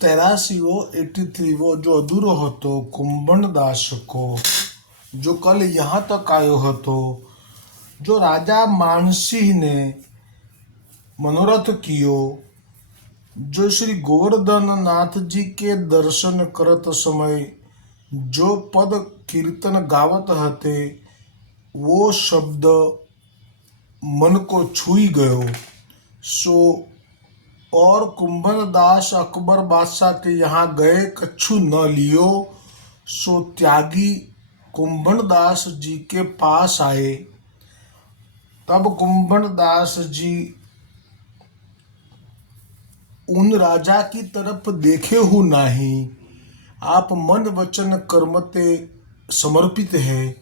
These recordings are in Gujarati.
तेरासी एट्टी थ्री वो जो अधूरो हो कुंभण दास को जो कल यहाँ तक आयो हो जो राजा मानसिंह ने मनोरथ कियो जो श्री गोवर्धन नाथ जी के दर्शन करत समय जो पद कीर्तन गावत हते वो शब्द मन को छूई गयो सो so, और कुंभनदास अकबर बादशाह के यहाँ गए कछु न लियो। सो त्यागी कुंभनदास जी के पास आए। तब कुंभनदास जी उन राजा की तरफ़ देखे हु नहीं। आप मन वचन कर्मते समर्पित है।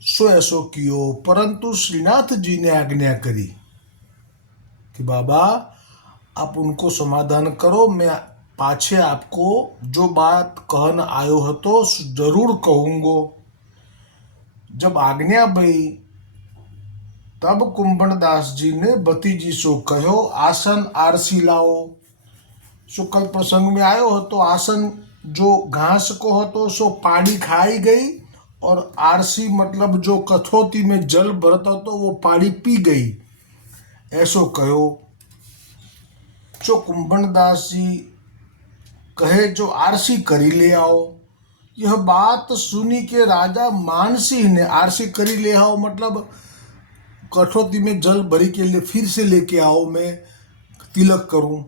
सो ऐसो कियो। परंतु श्रीनाथ जी ने आज्ञा करी कि बाबा आप उनको समाधान करो मैं पाछे आपको जो बात कहन आयो હતો जरूर कहूंगो जब आज्ञा भई तब कुंभणदास जी ने भतीजी सो कहो आसन आरसी लाओ सो कल प्रसंग में आयो હતો आसन जो घास को હતો सो पानी खाई गई और आरसी मतलब जो कथोती में जल भरता હતો वो पानी पी गई ऐसो कहो जो कुंभनदास जी कहे, जो आरसी करी ले आओ। यह बात सुनी के राजा मानसिंह ने आरसी करी ले आओ मतलब कठौती में जल भरी के लिए फिर से लेके आओ, मैं तिलक करूँ।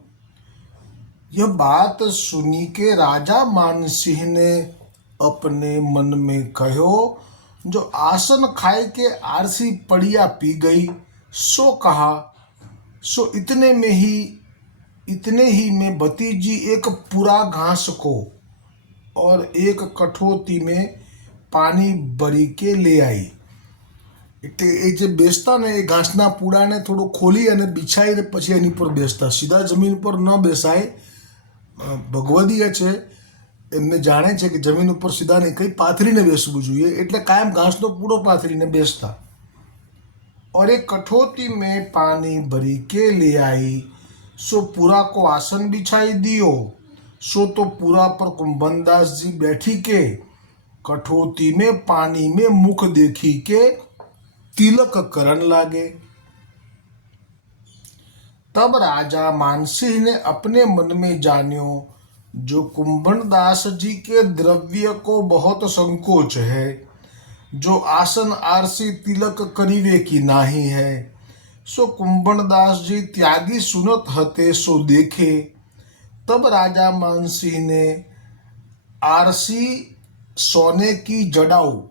यह बात सुनी के राजा मानसिंह ने अपने मन में कहो, जो आसन खाए के आरसी पड़िया पी गई, सो कहा, सो इतने में ही इतने ही में भतीजी एक पूरा घास को और एक કઠોતી में પાણી ભરી કે લઈ આવી એટલે એ જે બેસતા ને એ ઘાસના પૂડાને થોડું ખોલી અને બિછાઈને પછી એની પર બેસતા સીધા જમીન પર ન બેસાય અ, ભગવદીય છે એમને જાણે છે કે જમીન ઉપર સીધા નહીં કંઈ પાથરીને બેસવું જોઈએ એટલે કાયમ ઘાસનો પૂડો પાથરીને બેસતા और एक कठौती में पानी भरी के ले आई सो पूरा को आसन बिछाई दियो। सो तो पूरा पर कुंभनदास जी बैठी के कठोती में पानी में मुख देखी के तिलक करण लागे। तब राजा मानसिंह ने अपने मन में जान्यो, जो कुंभनदास जी के द्रव्य को बहुत संकोच है, जो आसन आरसी तिलक करीवे की नाही है। સો કુંભણદાસજી ત્યાગી સુનત હતે સો દેખે. તબ રાજા માનસિંહને આરસી સોને કી જડાઉ.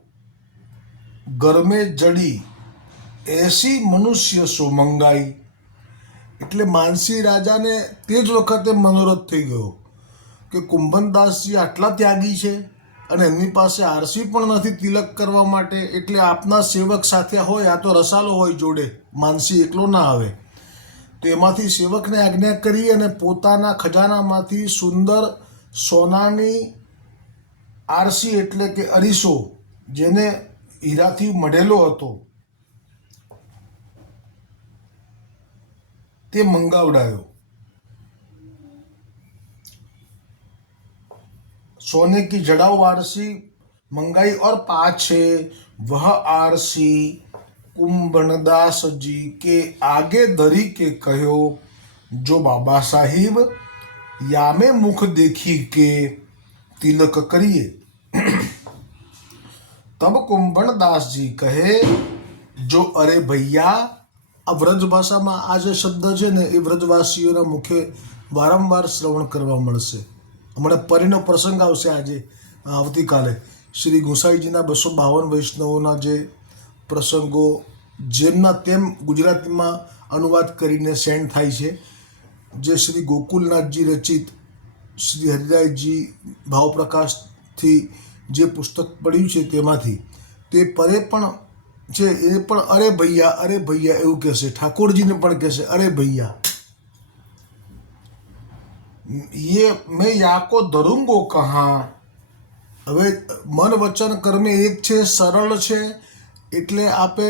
ગરમે જડી એસી મનુષ્ય સો મંગાઈ. એટલે માનસિંહ રાજાને તે જ વખતે મનોરથ થઈ ગયો કે કુંભનદાસજી આટલા ત્યાગી છે. અને એમની પાસે આરસી પણ નથી તિલક કરવા માટે, એટલે આપના સેવક સાથે હોય, આ તો રસાલો હોય જોડે, માનસી એકલો ના આવે. તો એમાંથી સેવકને આજ્ઞા કરી અને પોતાના ખજાનામાંથી સુંદર સોનાની આરસી એટલે કે અરીસો, જેને હીરાથી મઢેલો હતો, તે મંગાવડાયો. सोने की जड़ाऊ आरसी मंगाई और पाछे वह आरसी कुंभनदास जी के आगे धरी के कहो जो बाबा साहिब यामे मुख देखी के तिलक करिए तब कुंभनदास जी કહે જો અરે ભૈયા આ વ્રજ ભાષામાં આ જે શબ્દ છે ને એ વ્રજવાસીઓના મુખે વારંવાર શ્રવણ કરવા મળશે હમણાં પરીનો પ્રસંગ આવશે આજે આવતીકાલે. શ્રી ગોસાઈજીના બસો બાવન વૈષ્ણવોના જે પ્રસંગો, જેમના તેમ ગુજરાતીમાં અનુવાદ કરીને સેન્ડ થાય છે, જે શ્રી ગોકુલનાથજી રચિત, શ્રી હરિરાયજી ભાવપ્રકાશથી જે પુસ્તક પડ્યું છે તેમાંથી, તે પરે પણ છે, એ પણ અરે ભૈયા અરે ભૈયા એવું કહેશે. ઠાકોરજીને પણ કહેશે, અરે ભૈયા. ये मैं યાકો ધરુંગો કહા હવે મન વચન કર્મે એક છે સરળ છે એટલે આપે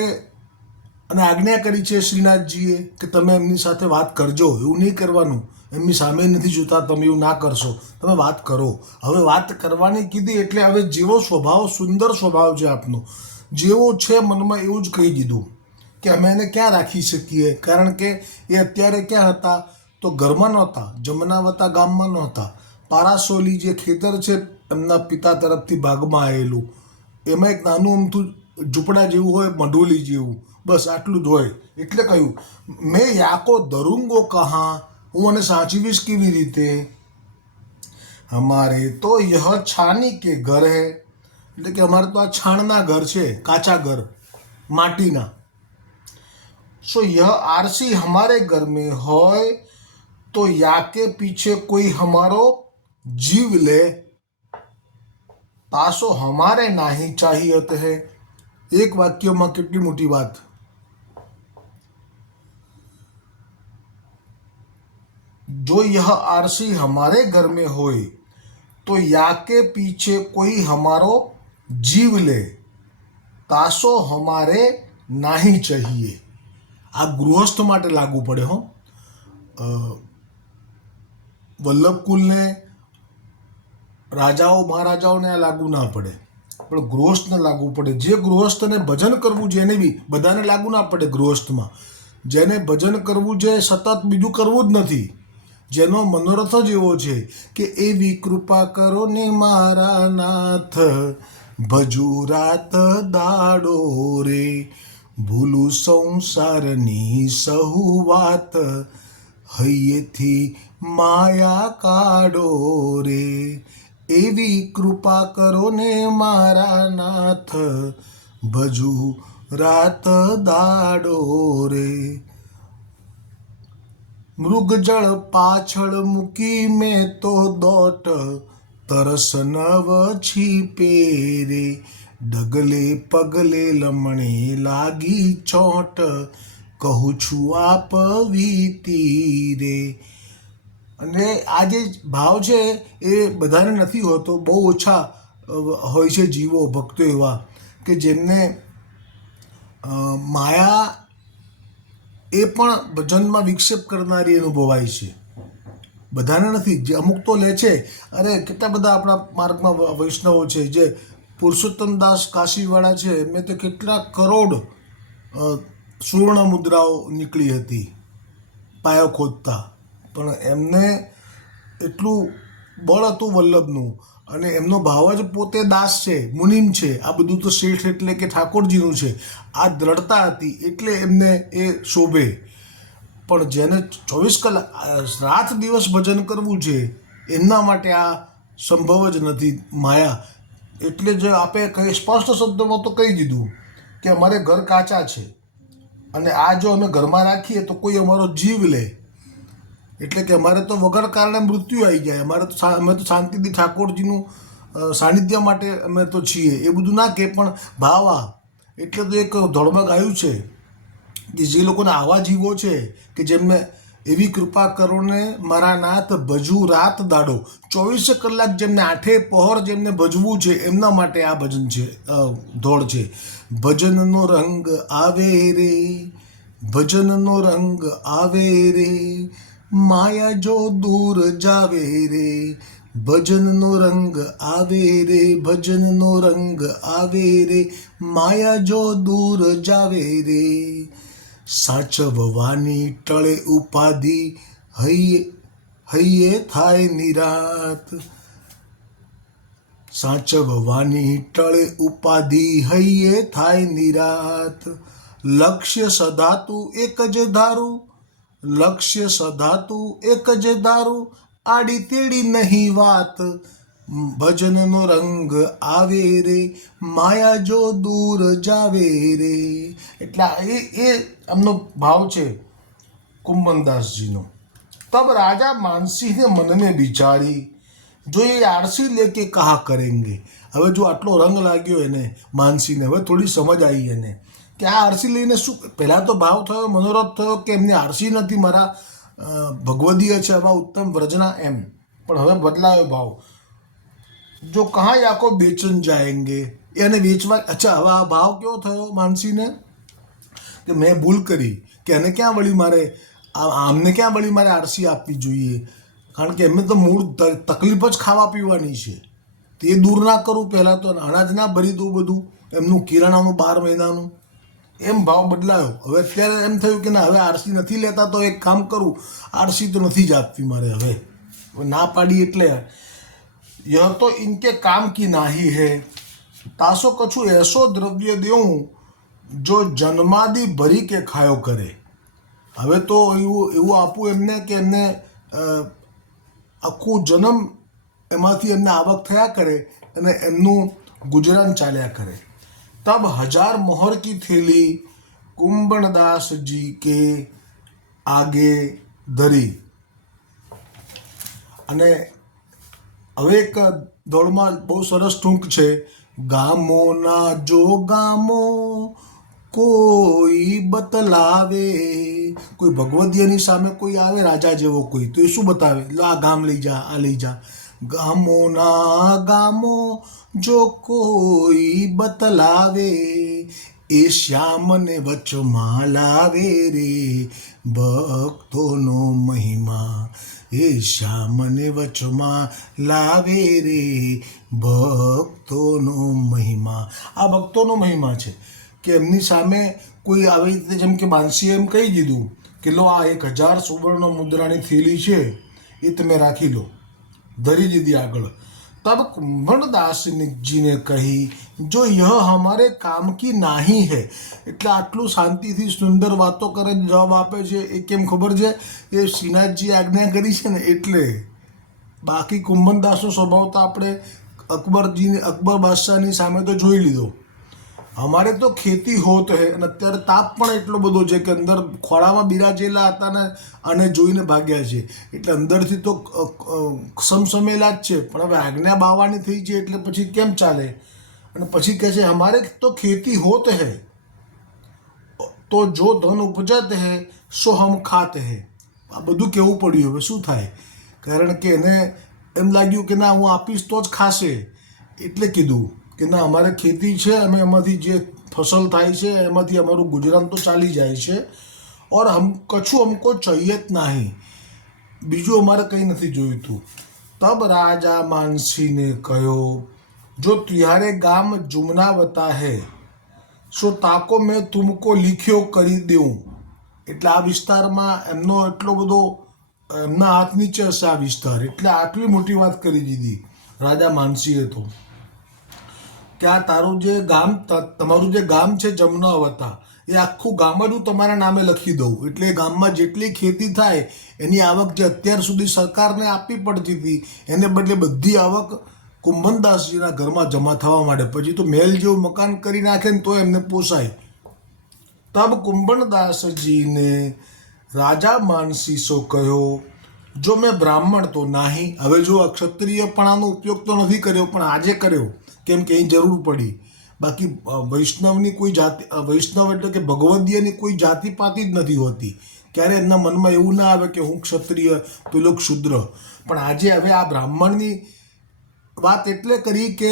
અને આજ્ઞા કરી છે શ્રીનાથજીએ કે તમે એમની સાથે વાત કરજો એવું નહીં કરવાનું એમની સામે નથી જોતા તમે એવું ના કરશો તમે વાત કરો હવે વાત કરવાની કીધી એટલે હવે જેવો સ્વભાવ સુંદર સ્વભાવ છે આપનો જેવો છે મનમાં એવું જ કહી દીધું કે અમે એને ક્યાં રાખી શકીએ કારણ કે એ અત્યારે ક્યાં હતા તો ઘરમાં નહોતા, જમનાવતા ગામમાં નહોતા. પારાસોલી જે ખેતર છે એમના પિતા તરફથી ભાગમાં આવેલું. એમાં એક નાનું અમથું ઝૂંપડા જેવું હોય મંડોલી જેવું. બસ આટલું જ હોય. એટલે કહ્યું, મેં યાકો દરુંગો કહા, હું અને સાચવીશ કેવી રીતે? અમારે તો યહ છાની કે ઘર હે. એટલે કે અમારે તો આ છાણના ઘર છે, કાચા ઘર, માટીના. સો યહ આરસી અમારે ઘરમાં હોય તો याके पीछे कोई हमारो जीव ले પાસો हमारे नहीं चाहिए है એક વાક્યમાં કેટલી મોટી વાત जो यह आरसी हमारे घर में હોય तो याके पीछे कोई हमारो जीव ले तासो हमारे नहीं चाहिए આ ગૃહસ્થ માટે લાગુ પડે હો અ, વલ્લભકુલને રાજાઓ, મહારાજાઓને આ લાગુ ના પડે. પણ ગૃહસ્થને લાગુ પડે. જે ગૃહસ્થને ભજન કરવું જેને બી, બધાને લાગુ ના પડે ગૃહસ્થમાં. જેને ભજન કરવું છે, સતત બીજું કરવું જ નથી. જેનો મનોરથ જ એવો છે કે, એવી કૃપા કરો ને મારા નાથ, ભજુ રાત દાડો રે. ભૂલું સંસારની સહુ વાત હૈયેથી માયા કાઢો રે. એવી કૃપા કરો ને મારા નાથ, ભજુ રાત દાડો રે. મૃગજળ પાછળ મૂકી મેં તો દોટ તરસ નવ છીપે રે. ડગલે પગલે લમણે લાગી ચોટ કહું છું આપ વીતી રે. અને આ જે ભાવ છે એ બધાને નથી હોતો, બહુ ઓછા હોય છે જીવો, ભક્તો એવા, કે જેમને માયા એ પણ ભજનમાં વિક્ષેપ કરનારી અનુભવાય છે. બધાને નથી, જે અમુક તો લે છે. અરે, કેટલા બધા આપણા માર્ગમાં વૈષ્ણવો છે, જે પુરુષોત્તમ દાસ કાશીવાળા છે, એમને તો કેટલા કરોડ સુવર્ણ મુદ્રાઓ નીકળી હતી, પાયો ખોદતા. પણ એમને એટલું બળ હતું વલ્લભનું અને એમનો ભાવ જ પોતે દાસ છે, મુનિમ છે. આ બધું તો શેઠ એટલે કે ઠાકોરજીનું છે. આ દ્રઢતા હતી એટલે એમને એ શોભે. પણ જેને ચોવીસ કલાક રાત દિવસ ભજન કરવું છે, એમના માટે આ સંભવ જ નથી. માયા, એટલે જ આપે કંઈ સ્પષ્ટ શબ્દમાં તો કહી દીધું કે અમારે ઘર કાચા છે. અને આ જો અમે ઘરમાં રાખીએ તો કોઈ અમારો જીવ લે. એટલે કે અમારે તો વગર કારણે મૃત્યુ આવી જાય. અમારે તો અમે તો શાંતિથી ઠાકોરજીનું સાનિધ્ય માટે અમે તો છીએ. એ બધું ના કે, પણ ભાવા, એટલે તો એક ધોળમાં ગાયું છે કે જે લોકોના આવા જીવો છે કે જેમને એવી કૃપા કરો ને મારા નાથ ભજવું રાત દાડો. ચોવીસે કલાક જેમને આઠે પહોર જેમને ભજવું છે, એમના માટે આ ભજન છે ધોળ છે. ભજનનો રંગ આવે રે, ભજનનો રંગ આવે રે. માયા જો દૂર જાવે રે, ભજનનો રંગ આવે રે, ભજનનો રંગ આવે રે. માયા જો દૂર જાવે રે, સાચવવાની ટળે ઉપાધિ હૈયે હૈયે થાય નિરાત. સાચવવાની ટળે ઉપાધિ હૈયે થાય નિરાત. લક્ષ્ય સધાતું એક જ ધારું, લક્ષ્ય સધાતું એક જ ધારું, આડી તેડી નહીં વાત. ભજનનો રંગ આવે રે, માયા જો દૂર જાવે રે. એટલે એ એ એમનો ભાવ છે કુંભનદાસજીનો. તબ રાજા માનસિંહને મનને વિચારી જો એ આરસી લેકે કહા કરેંગે? હવે જો આટલો રંગ લાગ્યો એને માનસીને, હવે થોડી સમજ આવી એને. કે આ આરસી લઈને શું પહેલાં તો ભાવ થયો, મનોરથ થયો કે એમને આરસી નથી મારા ભગવદીય છે આવા ઉત્તમ વ્રજના એમ. પણ હવે બદલાયો ભાવ. જો કહા યાકો બેચન જાયંગે? એને વેચવા, અચ્છા, હવે આ ભાવ કેવો થયો માનસીને? કે મેં ભૂલ કરી કે એને ક્યાં વળી મારે આમને ક્યાં વળી મારે આરસી આપવી જોઈએ? કારણ કે એમને તો મૂળ તકલીફ જ ખાવા પીવાની છે. તે દૂર ના કરું પહેલાં તો અનાજ ના ભરી દઉં બધું, એમનું કિરાણાનું બાર મહિનાનું. એમ ભાવ બદલાયો. હવે અત્યારે એમ થયું કે ના, હવે આરસી નથી લેતા તો એક કામ કરું. આરસી તો નથી જ આપતી મારે હવે. ના પાડી એટલે યહ તો ઇનકે કામ કી નાહી હે. તાસો કછું એસો દ્રવ્ય દેવું જો જન્માદી ભરી કે ખાયો કરે. હવે તો એવું એવું આપું એમને કે એમને આખું જન્મ એમાંથી એમને આવક થયા કરે અને એમનું ગુજરાન ચાલ્યા કરે. તબ હજાર મોહર કી થેલી કુંભણદાસજી કે આગે ધરી. અને હવે એક દોડમાં બહુ સરસ ટૂંક છે, ગામોના જો ગામો કોઈ બતલાવે? કોઈ ભગવદ્યની સામે કોઈ આવે? રાજા જેવો કોઈ? તો એ શું બતાવે? લો, આ ગામ લઈ જા, આ લઈ જા. ગામોના ગામો જો કોઈ બતલાવે, એ શ્યામને વચમાં લાવે રે. ભક્તોનો મહિમા, એ શ્યામને વચમાં લાવે રે. ભક્તોનો મહિમા. આ ભક્તોનો મહિમા છે. કે એમની સામે કોઈ આવી રીતે જેમ કે બાંસીએ એમ કહી દીધું કે લો આ એક હજાર સુવર્ણ મુદ્રાની થેલી છે, એ તમે રાખી લો. ધરી દીધી આગળ. તબ કુંભણદાસ જીને કહી, જો યહ હમારે કામ કી નાહી હૈ? એટલે આટલું શાંતિથી સુંદર વાતો કરે, જવાબ આપે છે, એ કેમ ખબર છે? એ શ્રીનાથજી આજ્ઞા કરી છે ને, એટલે બાકી કુંભનદાસનો સ્વભાવ તો આપણે અકબરજીને, અકબર બાદશાહની સામે તો જોઈ લીધો. અમારે તો ખેતી હોત હે, અને અત્યારે તાપ પણ એટલો બધો છે કે અંદર ખોળામાં બિરાજેલા હતા ને, અને જોઈને ભાગ્યા છે. એટલે અંદરથી તો સમસમેલા જ છે. પણ હવે આજ્ઞા બાવાની થઈ છે એટલે પછી કેમ ચાલે? અને પછી કહે છે, અમારે તો ખેતી હોત હે, તો જો ધન ઉપજત હે, સો હમ ખાત હે. આ બધું કેવું પડ્યું? હવે શું થાય? કારણ કે એને એમ લાગ્યું કે ના, હું આપીશ તો જ ખાશે. એટલે કીધું. કે ના, અમારે ખેતી છે, અમે એમાંથી જે ફસલ થાય છે, એમાંથી અમારું ગુજરાન તો ચાલી જાય છે. ઓર હમ, કછું હમકો ચૈયત નહીં. બીજું અમારે કંઈ નથી જોઈતું. તબ રાજા માનસીને કહ્યો, જો તિહારે ગામ જુમનાવતા હે, સો તાકો મેં તુમકો લીખ્યો કરી દઉં. એટલે આ વિસ્તારમાં એમનો એટલો બધો, એમના હાથ નીચે હશે આ વિસ્તાર. એટલે આટલી મોટી વાત કરી દીધી રાજા માનસીએ તો. કે આ તારું જે ગામ તમારું જે ગામ છે જમનાવતા એ આખું ગામ જ હું તમારા નામે લખી દઉં. એટલે ગામમાં જેટલી ખેતી થાય, એની આવક જે અત્યાર સુધી સરકારને આપવી પડતી હતી, એને બદલે બધી આવક કુંભનદાસજીના ઘરમાં જમા થવા માંડે. પછી તો મહેલ જેવું મકાન કરી નાખે ને તો એમને પોસાય. તબ કુંભણદાસજીને રાજા માનસીસો કહ્યો, જો મેં બ્રાહ્મણ તો નાહી. હવે જો ક્ષત્રિયપણાનો ઉપયોગ તો નથી કર્યો, પણ આજે કર્યો. કેમ કે અહીં જરૂર પડી. બાકી વૈષ્ણવની કોઈ જાતિ વૈષ્ણવ એટલે કે ભગવદીયની કોઈ જાતિ પાતિ જ નથી હોતી. ક્યારે એમના મનમાં એવું ના આવે કે હું ક્ષત્રિય પેલો ક્ષુદ્ર પણ આજે હવે આ બ્રાહ્મણની વાત એટલે કરી કે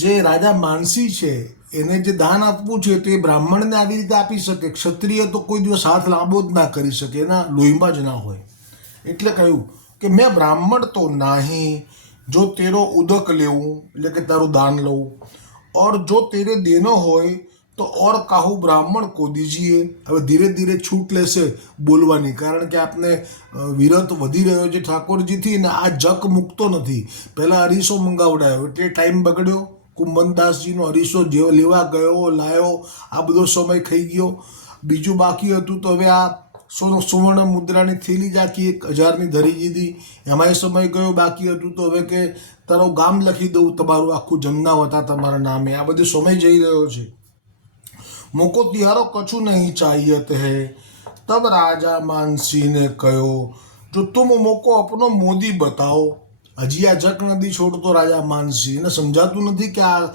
જે રાજા માનસી છે, એને જે દાન આપવું છે, તે બ્રાહ્મણને આવી રીતે આપી શકે. ક્ષત્રિય તો કોઈ દિવસ હાથ લાંબો જ ના કરી શકે, એના લોહીમાં જ ના હોય. એટલે કહ્યું કે મેં બ્રાહ્મણ તો નહીં જો તેરો ઉદક લેવું, એટલે કે તારું દાન લઉં. ઓર જો તેરે દેનો હોય, તો ઓર કાહુ બ્રાહ્મણ કો દીજીએ હવે ધીરે ધીરે છૂટ લેશે બોલવાની. કારણ કે આપને વિરત વધી રહ્યો છે ઠાકોરજીથી ને આ જક મૂકતો નથી. પહેલાં અરીસો મંગાવડાયો, એટલે ટાઈમ બગડ્યો. કુંભનદાસજીનો અરીસો જેવો લેવા ગયો, લાયો, આ બધો સમય ખાઈ ગયો. બીજું બાકી હતું તો હવે આ સુવર્ણ મુદ્રાની થેલી જ આખી એક હજારની ધરી દીધી એમાં એ સમય ગયો, બાકી હતું તો હવે કે તારો ગામ લખી દઉં, તમારું આખું જમના હતા, તમારા નામે. આ બધું સમય જઈ રહ્યો છે. મોકો તિહારો કછું નહીં ચાહિયત હે. તબ રાજા માનસિંહને કહ્યો, જો તુમ મોકો આપનો મોદી બતાવો. હજી આ જક નથી છોડતો રાજા માનસિંહ એને સમજાતું નથી કે આ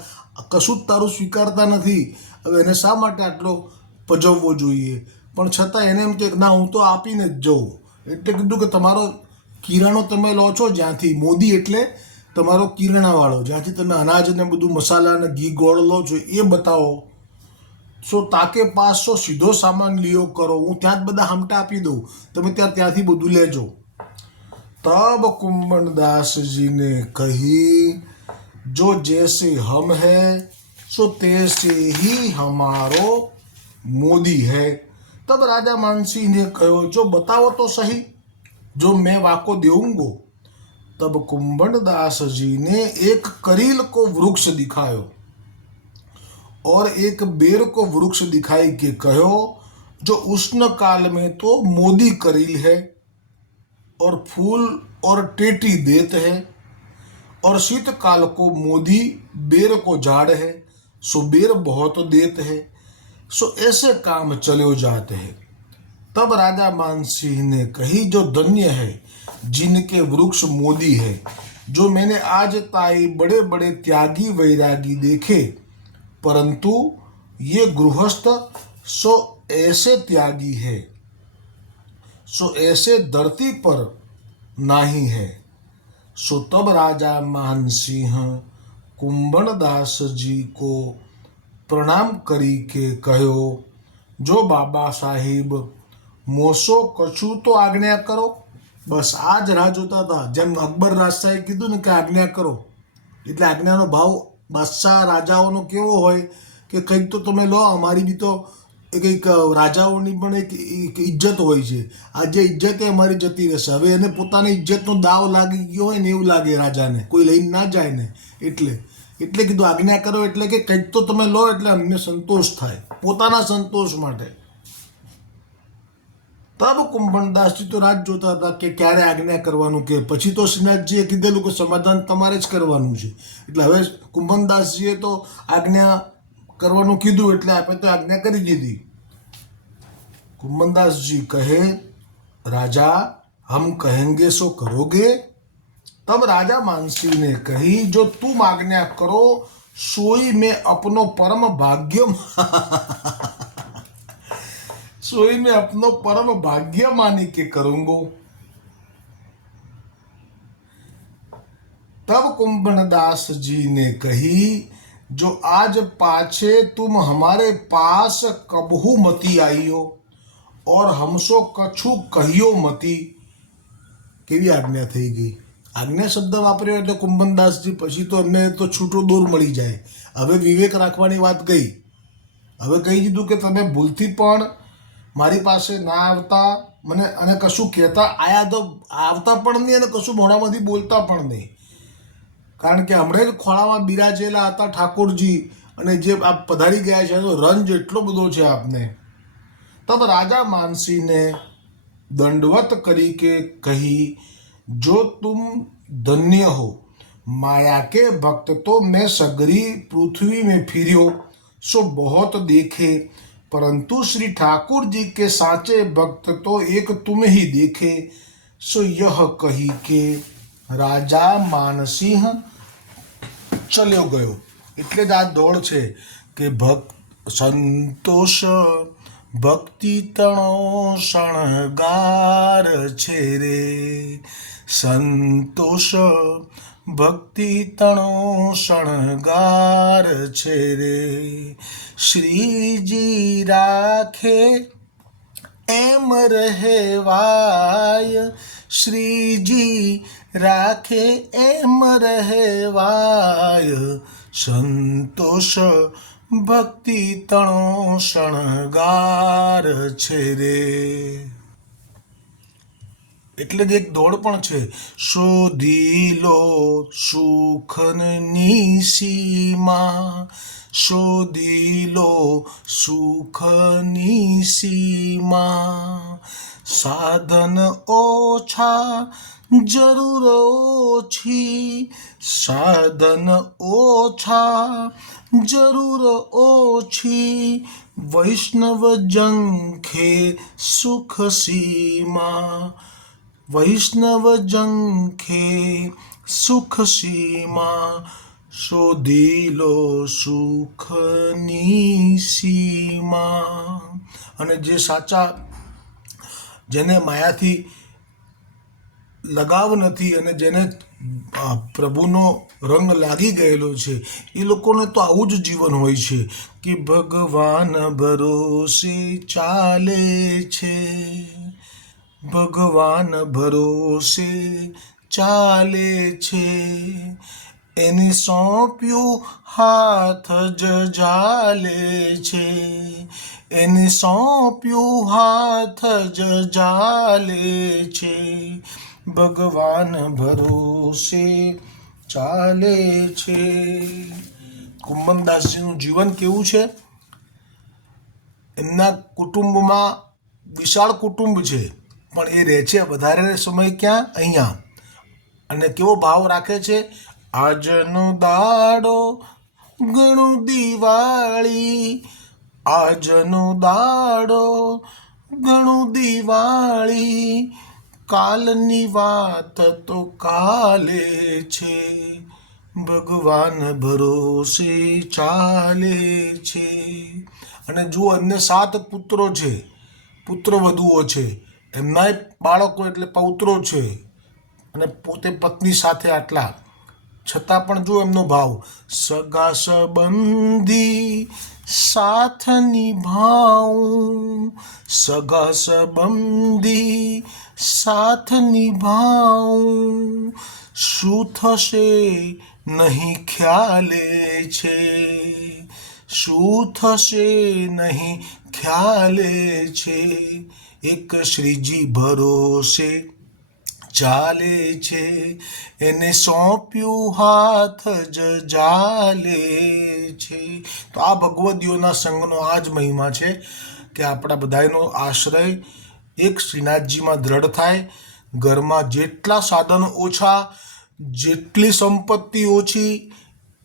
કશું જ તારું સ્વીકારતા નથી. હવે એને શા માટે આટલો પજવવો જોઈએ? પણ છતાં એને એમ કે, ના, હું તો આપીને જ જઉં. એટલે કીધું કે, તમારો કિરણો તમે લો છો જ્યાંથી, મોદી એટલે તમારો કિરણાવાળો, જ્યાંથી તમે અનાજ અને બધું મસાલા અને ઘી ગોળ લો છો, એ બતાવો. સો તાકે પાસ છો સીધો સામાન લ્યો કરો. હું ત્યાં જ બધા હમટા આપી દઉં. તમે ત્યાં ત્યાંથી બધું લેજો. તબ કુંભણદાસજીને કહી, જો જૈસે હમ હૈ, સો તૈસે હી હમારો મોદી હૈ. तब राजा मानसिंह ने कहो, जो बताओ तो सही, जो मैं वाको देऊंगो। तब कुंभन दास जी ने एक करील को वृक्ष दिखायो और एक बेर को वृक्ष दिखाई के कहो, जो उष्ण काल में तो मोदी करील है और फूल और टेटी देत है और शीतकाल को मोदी बेर को झाड़ है, सो बेर बहुत देत है। सो ऐसे काम चले जाते हैं। तब राजा मानसिंह ने कही, जो धन्य है, जिनके वृक्ष मोदी है, जो मैंने आज ताई बड़े बड़े त्यागी वैरागी देखे, परंतु ये गृहस्थ सो ऐसे त्यागी है, सो ऐसे धरती पर नाही है। सो तब राजा मान सिंह कुंभन दास जी को પ્રણામ કરી કે કહ્યો, જો બાબા સાહેબ, મોસો કશું તો આજ્ઞા કરો? બસ, આ જ રાહ જોતા હતા. જેમ અકબર રાજશાહે કીધું ને કે આજ્ઞા કરો. એટલે આજ્ઞાનો ભાવ બાદશાહ રાજાઓનો કેવો હોય કે કંઈક તો તમે લો, અમારી બી તો કંઈક રાજાઓની પણ એક ઇજ્જત હોય છે. આ જે ઇજ્જત એ અમારી જતી રહેશે. હવે એને પોતાની ઇજ્જતનો દાવ લાગી ગયો હોય ને એવું લાગે રાજાને. કોઈ લઈને ના જાય ને. એટલે એટલે કીધું, આજ્ઞા કરો એટલે કે કંઈક તો તમે લો એટલે અમને સંતોષ થાય. પોતાના સંતોષ માટે. તબ કુંભણદાસજી તો રાત જોતા હતા કે ક્યારે આજ્ઞા કરવાનું કે પછી તો શ્રીનાથજીએ કીધેલું કે સમાધાન તમારે જ કરવાનું છે. એટલે હવે કુંભનદાસજીએ તો આજ્ઞા કરવાનું કીધું એટલે આપણે તો આજ્ઞા કરી દીધી. કુંભનદાસજી કહે, રાજા, હમ કહેંગે સો કરોગે? तब राजा मानसी ने कही जो तुम आज्ञा करो सोई में अपनो परम भाग्य सोई में अपनो परम भाग्य मानी के करूंगो तब कुंभनदास जी ने कही जो आज पाछे तुम हमारे पास कबहू मती आई हो और हमसो कछु कहियो मती કેવી આજ્ઞા થઈ ગઈ આજ્ઞા શબ્દ વાપર્યો એટલે કુંભનદાસજી, પછી તો અમને તો છૂટો દોર મળી જાય. હવે વિવેક રાખવાની વાત કહી હવે કહી દીધું કે તમે ભૂલથી પણ મારી પાસે ના આવતા મને, અને કશું કહેતા આયા તો આવતા પણ નહીં અને કશું મોઢામાંથી બોલતા પણ નહીં. કારણ કે હમણાં જ ખોળામાં બિરાજેલા હતા ઠાકોરજી અને જે આપ પધારી ગયા છે તો રંજ એટલો બધો છે આપને. તબ રાજા માનસિંહને દંડવત કરી કે કહી जो तुम धन्य हो माया के भक्त तो मैं सगरी पृथ्वी में फिरियो सो बहुत देखे परंतु श्री ठाकुर जी के साचे भक्त तो एक तुम ही देखे सो यह कही के રાજા માનસિંહ ચલ્યો ગયો એટલે જ આ દોડ છે કે ભક્ત સંતોષ ભક્તિ તણો શણગાર છે રે સંતોષ, ભક્તિ તણો શણગાર છે રે. શ્રીજી રાખે એમ રહેવાય. શ્રીજી રાખે એમ રહેવાય. સંતોષ, ભક્તિ તણો શણગાર છે રે. એટલે જ એક દોડ પણ છે. શોધી લો સુખની સીમા. શોધી લો સુખની સીમા. સાધન ઓછા જરૂર ઓછી. સાધન ઓછા જરૂર ઓછી. વૈષ્ણવ જંખે સુખ સીમા. વૈષ્ણવ જંખે સુખ સીમા શોધી લો સુખની સીમા. અને જે સાચા, જેને માયાથી લગાવ નથી અને જેને પ્રભુનો રંગ લાગી ગયેલો છે, એ લોકોને તો આવું જ જીવન હોય છે કે ભગવાન ભરોસે ચાલે છે. ભગવાન ભરોસે ચાલે છે. એને સોંપ્યું હાથ જ જાલે છે. એને સોંપ્યું હાથ જ જાલે છે. ભગવાન ભરોસે ચાલે છે. કુંભનદાસજીનું જીવન કેવું છે? એમના કુટુંબમાં વિશાળ કુટુંબ છે. પણ એ રહે છે વધારે સમય ક્યાં? અહીંયા. અને કેવો ભાવ રાખે છે? આજનો દાડો ઘણું દિવાળી. આજનો દાડો ઘણું દિવાળી. કાલની વાત તો કાલે છે. ભગવાન ભરોસે ચાલે છે. અને જુઓ અન્ય સાત પુત્રો છે. પુત્ર વધુઓ છે. એમનાય બાળકો એટલે પૌત્રો છે. અને પોતે પત્ની સાથે આટલા. છતાં પણ જો એમનો ભાવ, સગા સંબંધી સાથ નિભાવું સગા સંબંધી સાથ નિભાવું શું થશે નહીં ખ્યાલે છે? શું થશે નહીં ખ્યાલે છે? એક શ્રીજી ભરોસે ચાલે છે, એને સોંપ્યું હાથ જ જાલે છે. તો આ ભગવદીઓના સંઘનો આ જ મહિમા છે કે આપણા બધાનો આશ્રય એક શ્રીનાથજીમાં દ્રઢ થાય. ઘરમાં જેટલા સાધનો ઓછા, જેટલી સંપત્તિ ઓછી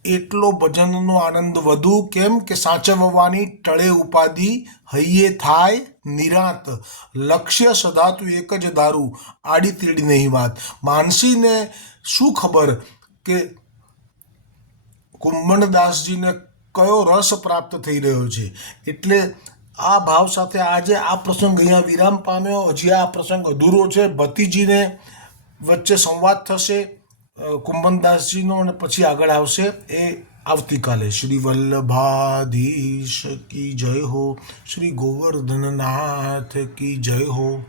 એટલો ભજનનો આનંદ વધુ કેમ કે સાચવવાની ટળે ઉપાધિ હૈયે થાય નિરાંત. લક્ષ્ય સદાતું એક જ દારૂ, આડી તીડી નહીં વાત. માનસીને શું ખબર કે કુંભણદાસજીને કયો રસ પ્રાપ્ત થઈ રહ્યો છે? એટલે આ ભાવ સાથે આજે આ પ્રસંગ અહીંયા વિરામ પામ્યો. હજી આ પ્રસંગ અધૂરો છે. ભતીજીને વચ્ચે સંવાદ થશે. કુંભનદાસજીનો અને પછી આગળ આવશે એ આવતીકાલે. શ્રી વલ્લભાધીશ કી જય હો, શ્રી ગોવર્ધનનાથ કી જય હો.